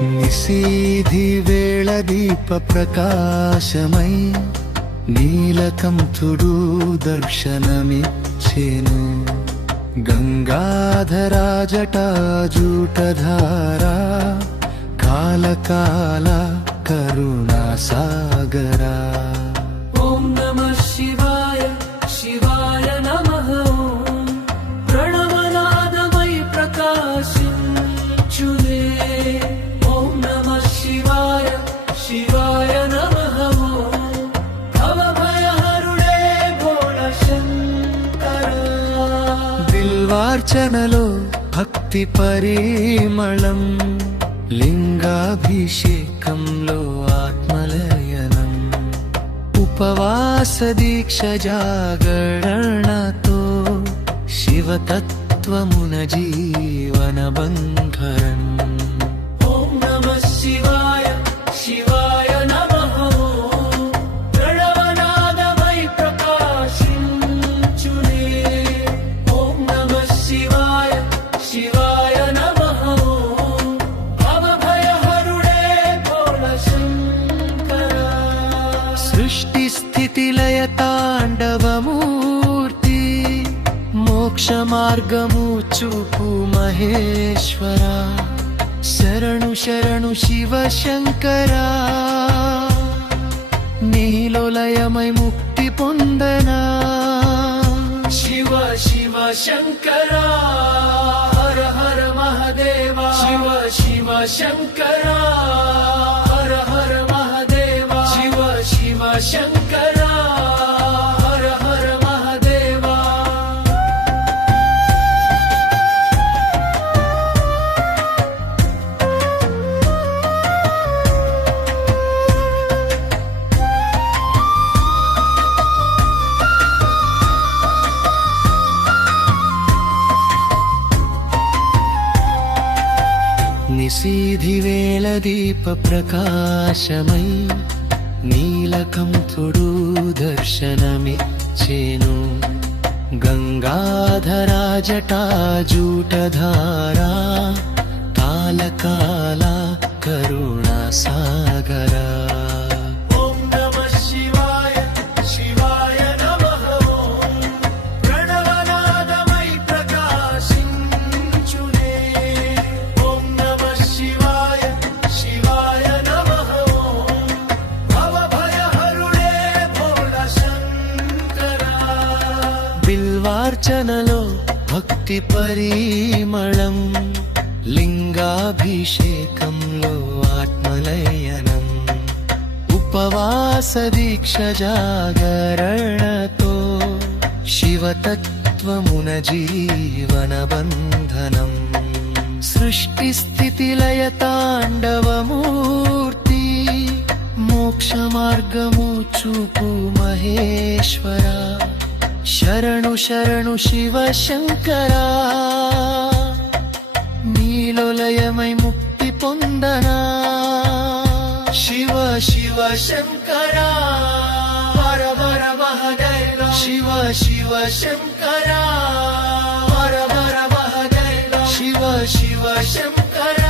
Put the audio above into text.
నిశీధి వేళ దీప ప్రకాశమై నీలకంఠుడు దర్శనమిచ్చెను. గంగాధరా జటాజూటధారా కాలకాల కరుణా సాగరా. ఓం నమః శివాయ శివాయ నమః. ప్రణవనాదమై ప్రకాశించునే. ఓం నమః శివాయ శివాయ నమః. భవభయహరుడే భోళ శంకర. బిల్వార్చనలో భక్తి పరిమళం, లింగాభిషేకంలో ఆత్మలయనం. ఉపవాస దీక్ష జాగరణతో శివతత్వమున జీవన బంధరం. ఓం నమః శివాయ శివాయ నమః. ప్రణవనాదమై ప్రకాశించునే. ఓం నమః శివాయ శివాయ నమః. భవభయహరుడే భోళ శంకర. సృష్టి స్థితి లయ తాండవమూర్తి, మోక్ష మార్గము చూపు మహేశ్వర. శరణు శరణు శివ శంకరా, నీలో లయమై ముక్తి పొందనా. శివ శివ శంకర హర హర మహదేవ. శివ శివ శంకర హర హర మహదేవ. శివ శివ శంకర హర హర మహదేవ. నిశీధి వేళ దీప ప్రకాశమై నీలకంఠుడు దర్శనమిచ్చెను. గంగాధరా జటాజూటధారా కాలకాల కరుణా సాగరా. ఓం నమః శివాయ శివాయ నమః. ప్రణవనాదమై ప్రకాశించునే. ఓం నమః శివాయ శివాయ నమః. భవభయహరుడే భోళ శంకర. బిల్వార్చనలో భక్తి పరిమళం, లింగాభిషేకంలో ఆత్మలయనం. ఉపవాస దీక్ష జాగరణతో శివతత్వమున జీవన బంధనం. సృష్టి స్థితి లయ తాండవమూర్తి, మోక్ష మార్గము చూపు మహేశ్వర. శరణు శరణు శివ శంకరా, నీలో లయమై ముక్తి పొందనా. శివ శివ శంకర హర హర మహదేవ. శివ శివ శంకర హర హర మహదేవ. శివ శివ శంకర